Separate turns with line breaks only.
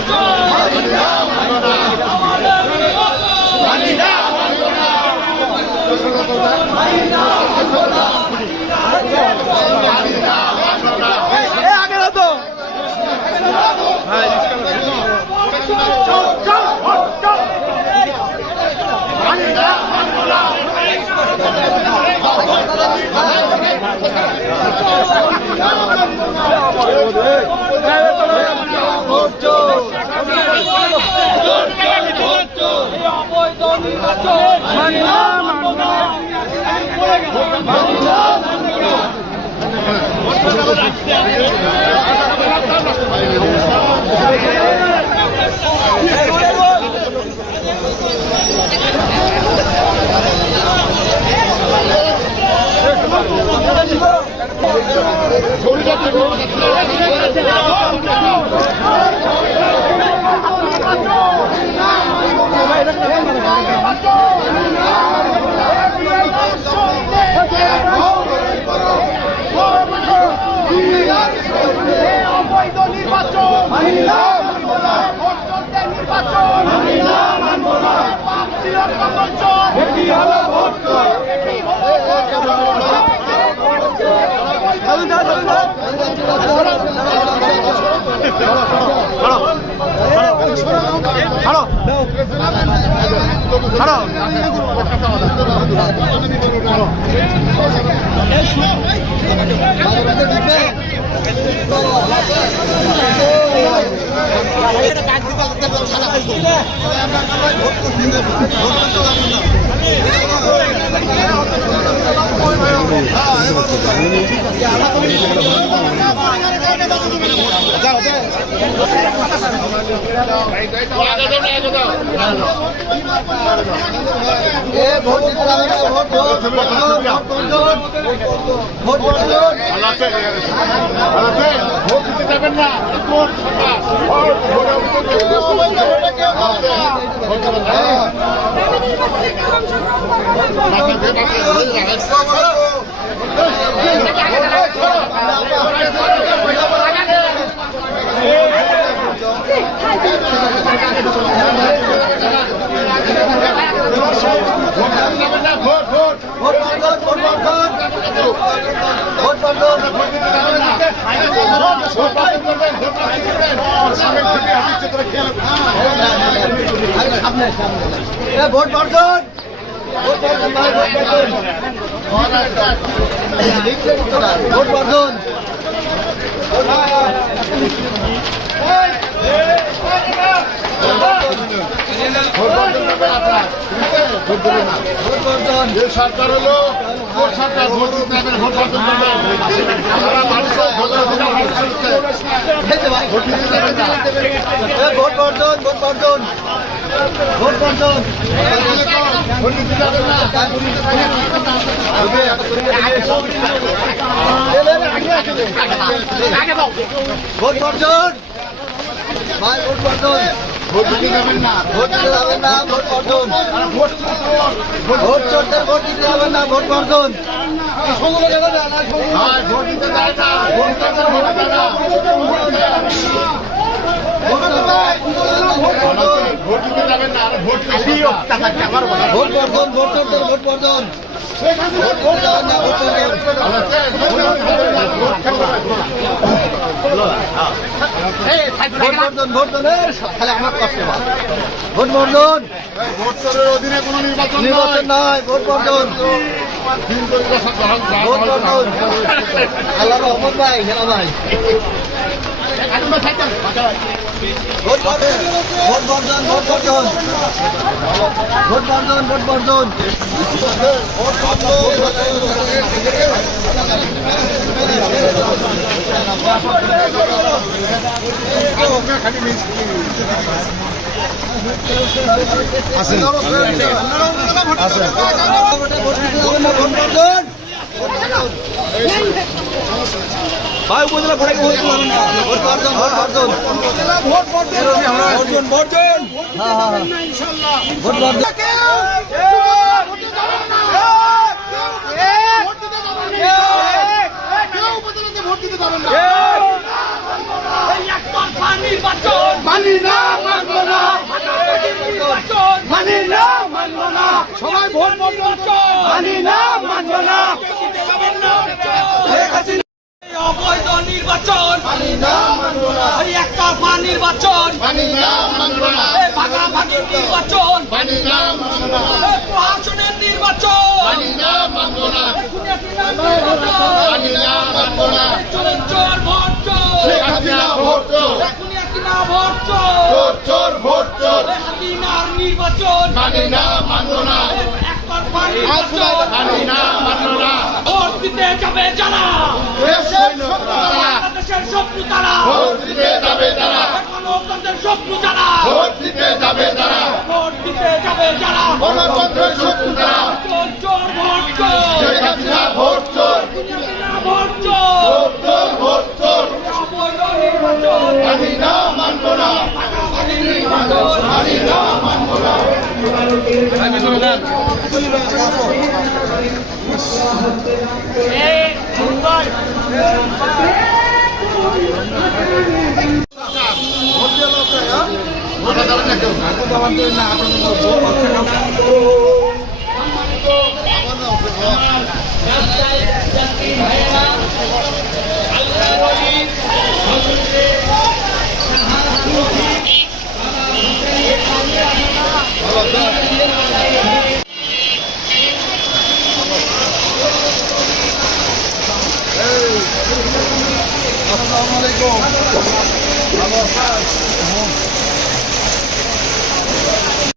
Thank you. Bangla चलो चलो ছাড়ো ছাড়ো হ্যাঁ, যাও। ভোট
দিতে যাবেন না ভোট ভোট ভোট
বর্জন ভোট বর্জন ভোট বর্জন
সরকার হলো সরকার ভোট দিতে ভোট আমরা মানুষের ভোট ভোট
বর্জন ভোট বর্জন ভোট বর্জন
ভোট দিতে যাবেন না
ভোট বর্জন ভাই ভোট বর্জন
ভোট দিতে যাবেন না,
ভোট দিতে যাবেন না, ভোট বর্জন
ভোট
চোরদের ভোট দিতে যাবেন না, ভোট বর্জন
ভোট দিতে যায় না, ভোট দিতে না, ভোট দিতে যাবেন না, ভোট
ভোট বর্জন ভোট চোরদের, ভোট বর্জন ভোট দিতে না ভোট বর্জন ভোট বর্জন ভোট বর্জন খালি আমার কষ্ট হয়। ভোট বর্জন
অধীনে কোনো নির্বাচন
নির্বাচন
নয়
ভোট বর্জন ভোট। বর্জন আল্লাহ রহমত ভাই হেলা ভাই। ভোট বর্জন ভোট বর্জন ভোট বর্জন ভোট বর্জন ভোট বর্জন ভোট দিতে যাবেন না। ভোট বর্জন ভাই উপজেলা ভোটে বর্জন ভোট বর্জন হ্যাঁ হ্যাঁ। হ্যাঁ। ভোট বর্জন
নির্বাচন মানি না মানব না নির্বাচন মানি না মানব না সবাই ভোট নির্বাচন মানি না মানব না। অবৈধ নির্বাচন। মানি না মানব না। একটা নির্বাচন।
মানি না মানব না।
ভাগাভাগি নির্বাচন।
মানি না মানব না।
প্রশাসনের নির্বাচন।
মানি না মানব না। মানি না মানব না।
চোর। চোর ভোট চোর।
ভোট চোর।
ভোট চোর
ভোট চোর।
এই হাসিনার নির্বাচন।
মানি না মানব না।
একতরফা নির্বাচন
মানি না মানব না।
ভোট দিতে যাবে যারা। বাংলাদেশের শত্রু তারা।
ভোট দিতে যাবে তারা
গণতন্ত্রের শত্রু যারা।
ভোট দিতে যাবে তারা
ভোট দিতে যাবে যারা।
গণতন্ত্রের শত্রু তারা।
চোর চোর ভোট চোর
ভোট চোর
ভোট চোর
না 어.